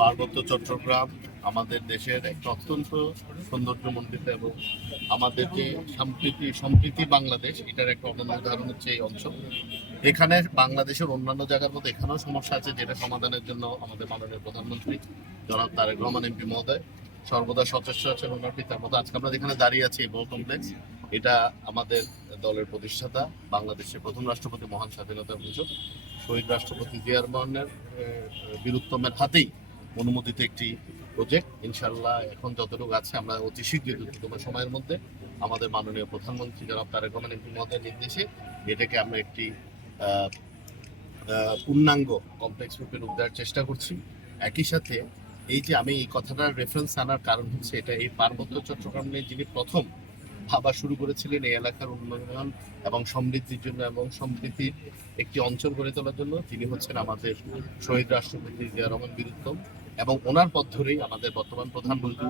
পার্বত্য চট্টগ্রাম আমাদের দেশের একটা অত্যন্ত সৌন্দর্যমণ্ডিত এবং আমাদের যে সম্প্রীতি বাংলাদেশ এটার একটা অনন্য উদাহরণ হচ্ছে এই অঞ্চল। এখানে বাংলাদেশের অন্যান্য জায়গার মধ্যে এখানেও সমস্যা আছে, যেটা সমাধানের জন্য আমাদের মাননীয় প্রধানমন্ত্রী জনাব তারেক রহমান এমপি মহোদয় সর্বদা সচেষ্ট আছেন। ওনার পিতার মতো আজকে আমরা যেখানে দাঁড়িয়ে আছি এই বড় কমপ্লেক্স, এটা আমাদের দলের প্রতিষ্ঠাতা বাংলাদেশের প্রথম রাষ্ট্রপতি মহান স্বাধীনতা অভিযোগ শহীদ রাষ্ট্রপতি জিয়া রহমানের বীরুত্তমের হাতেই অনুমোদিত একটি প্রজেক্ট। ইনশাল্লাহ এখন যতটুকু আছে আমরা অতি শীঘ্রই দ্রুততম সময়ের মধ্যে আমাদের মাননীয় প্রধানমন্ত্রী জনাব তারেক রহমান এমপি মহোদয়ের নির্দেশে এটাকে আমরা একটি পূর্ণাঙ্গ কমপ্লেক্স রূপে রূপ দেওয়ার চেষ্টা করছি। একই সাথে এই যে আমি এই কথাটার রেফারেন্স আনার কারণ হচ্ছে এটা এই পার্বত্য চট্টগ্রাম নিয়ে যিনি প্রথম ভাবা শুরু করেছিলেন এই এলাকার উন্নয়ন এবং সমৃদ্ধির জন্য এবং সমৃদ্ধির একটি অঞ্চল গড়ে তোলার জন্য, তিনি হচ্ছেন আমাদের শহীদ রাষ্ট্রপতি জিয়া রহমান বীরুত্তম। এবং ওনার পথ ধরেই আমাদের বর্তমান প্রধানমন্ত্রী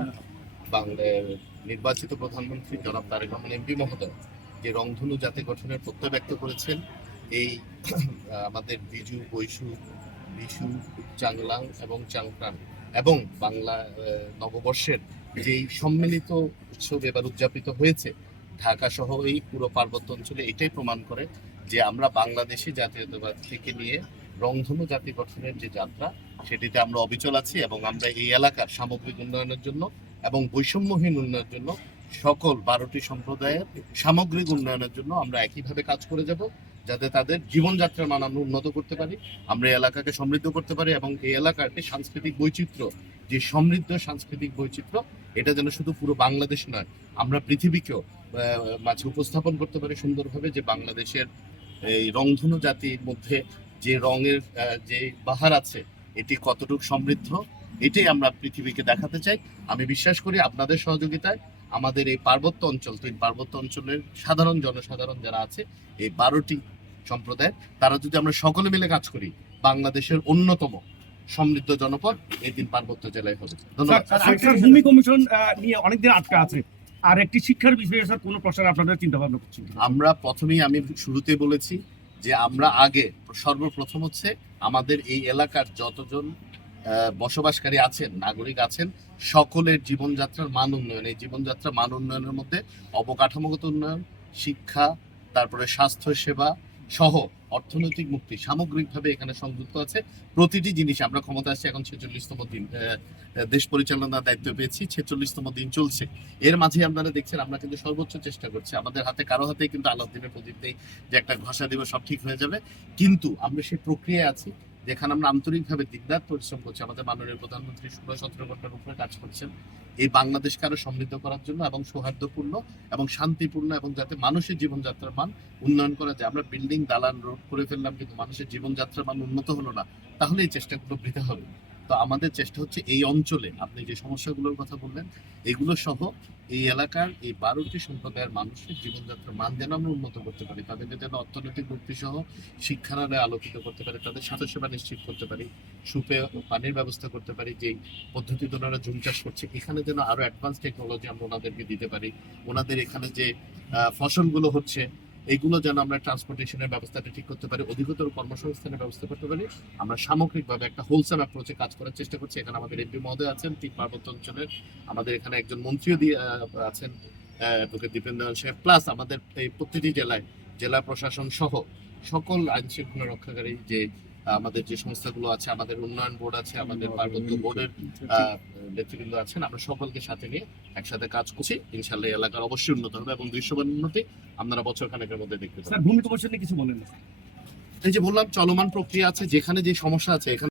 বাংলার নির্বাচিত প্রধানমন্ত্রী জনাব তারেক রহমান এমপি মহোদয় যে রংধনু জাতি গঠনের প্রত্যয় ব্যক্ত করেছেন। এই আমাদের বিজু, বৈশু, বিশু, চাংলাং এবং চাংপ্রাণ এবং বাংলা নববর্ষের যেই সম্মিলিত উৎসব এবার উদযাপিত হয়েছে ঢাকা সহ এই পুরো পার্বত্য অঞ্চলে, এটাই প্রমাণ করে যে আমরা বাংলাদেশি জাতীয়তাবাদ থেকে নিয়ে রংধনু জাতি গঠনের যে যাত্রা সেটিতে আমরা অবিচল আছি এবং আমরা এই এলাকার সামগ্রিক উন্নয়নের জন্য এবং বৈষম্যহীন উন্নয়নের জন্য সকল 12টি সম্প্রদায়ের সামগ্রিক উন্নয়নের জন্য আমরা একইভাবে কাজ করে যাব, যাতে তাদের জীবনযাত্রার মান আমরা উন্নত করতে পারি, আমরা এই এলাকাকে সমৃদ্ধ করতে পারি এবং এই এলাকার যে সাংস্কৃতিক বৈচিত্র্য, যে সমৃদ্ধ সাংস্কৃতিক বৈচিত্র্য, এটা যেন শুধু পুরো বাংলাদেশ নয়, আমরা পৃথিবীকেও মাঝে উপস্থাপন করতে পারি সুন্দরভাবে যে বাংলাদেশের এই রংধনু জাতির মধ্যে যে রঙের যে বাহার আছে এটি কতটুকু সমৃদ্ধ, এটাই আমরা পৃথিবীকে দেখাতে চাই। আমি বিশ্বাস করি আপনাদের সহযোগিতায় আমাদের এই পার্বত্য অঞ্চল, তো এই পার্বত্য অঞ্চলের সাধারণ জনসাধারণ যারা আছে এই 12টি সম্প্রদায়, তারা যদি আমরা সকলে মিলে কাজ করি, বাংলাদেশের অন্যতম সমৃদ্ধ জনপদ এই দিন পার্বত্য জেলায় হবে। ধন্যবাদ। ভূমি কমিশন নিয়ে অনেকদিন আটকে আছে, আর একটি শিক্ষার বিষয়ে স্যার কোনো প্রশ্ন আপনাদের চিন্তা ভাবনা করছেন? আমরা প্রথমেই আমি শুরুতে বলেছি যে আমরা আগে সর্বপ্রথম হচ্ছে আমাদের এই এলাকার যতজন বসবাসকারী আছেন, নাগরিক আছেন, সকলের জীবনযাত্রার মান উন্নয়ন, এই জীবনযাত্রার মান উন্নয়নের মধ্যে অবকাঠামোগত উন্নয়ন, শিক্ষা, তারপরে স্বাস্থ্য সেবা সহ অর্থনৈতিক মুক্তি সামগ্রিকভাবে এখানে সংযুক্ত আছে। প্রতিটি জিনিস আমরা ক্ষমতা আসছে এখন 46তম দিন, দেশ পরিচালনার দায়িত্ব পেয়েছি, 46তম দিন চলছে। এর মাঝে আপনারা দেখছেন আমরা কিন্তু সর্বোচ্চ চেষ্টা করছি। আমাদের হাতে কারো হাতেই কিন্তু আলাউদ্দিনের প্রদীপ নেই যে একটা ঘষা দিবে সব ঠিক হয়ে যাবে, কিন্তু আমরা সেই প্রক্রিয়ায় আছি যেখানে আমরা আন্তরিকভাবে দিনরাত পরিশ্রম করছি। আমাদের মাননীয় প্রধানমন্ত্রী 16-17 ঘন্টার উপরে কাজ করছেন এই বাংলাদেশকে আরো সমৃদ্ধ করার জন্য এবং সৌহার্দ্যপূর্ণ এবং শান্তিপূর্ণ এবং যাতে মানুষের জীবনযাত্রার মান উন্নয়ন করা যায়। আমরা বিল্ডিং, দালান, রোড করে ফেললাম কিন্তু মানুষের জীবনযাত্রার মান উন্নত হলো না, তাহলে এই চেষ্টাগুলো বৃথা হবে। তো আমাদের চেষ্টা হচ্ছে এই অঞ্চলে আপনি যে সমস্যাগুলোর কথা বললেন এগুলো সহ এই এলাকার এই 12টি সম্প্রদায়ের মানুষের জীবনযাত্রার মান যেন আমরা উন্নত করতে পারি, তাদেরকে যেন অর্থনৈতিক মুক্তি সহ শিক্ষার আলোকিত করতে পারি, তাদের স্বাস্থ্যসেবা নিশ্চিত করতে পারি, সুপে পানির ব্যবস্থা করতে পারি, যেই পদ্ধতিতে ওনারা ঝুম চাষ করছে এখানে যেন আরো অ্যাডভান্স টেকনোলজি আমরা ওনাদেরকে দিতে পারি, ওনাদের এখানে যে ফসলগুলো হচ্ছে এইগুলো যেন আমরা ট্রান্সপোর্টেশনের ব্যবস্থাটা ঠিক করতে পারি, অধিকতর কর্মসংস্থানের ব্যবস্থা করতে পারি। আমরা সামগ্রিকভাবে একটা হোলসেম অ্যাপ্রোচে কাজ করার চেষ্টা করছি। এখানে আমাদের এমপি মহোদয় আছেন তিন পার্বত্য অঞ্চলের, আমাদের এখানে একজন মন্ত্রীও আছেন অ্যাডভোকেট দীপেন্দ্র সাহেব, প্লাস আমাদের এই প্রতিটি জেলায় জেলা প্রশাসন সহ সকল আইন শৃঙ্খলা রক্ষাকারী যে আমাদের যে সংস্থাগুলো আছে, আমাদের উন্নয়ন বোর্ড আছে, আমাদের পার্বত্য বোর্ডের নেতৃবৃন্দ আছেন, আমরা সকলকে সাথে নিয়ে একসাথে কাজ করছি। ইনশাল্লাহ এলাকার অবশ্যই উন্নত হবে এবং দৃশ্যমান উন্নতি আপনারা বছর খানেকের মধ্যে দেখতে পাবেন। ভূমি কমিশন নিয়ে কিছু বলেন? এই যে বললাম চলমান প্রক্রিয়া আছে, যেখানে যে সমস্যা আছে এখানে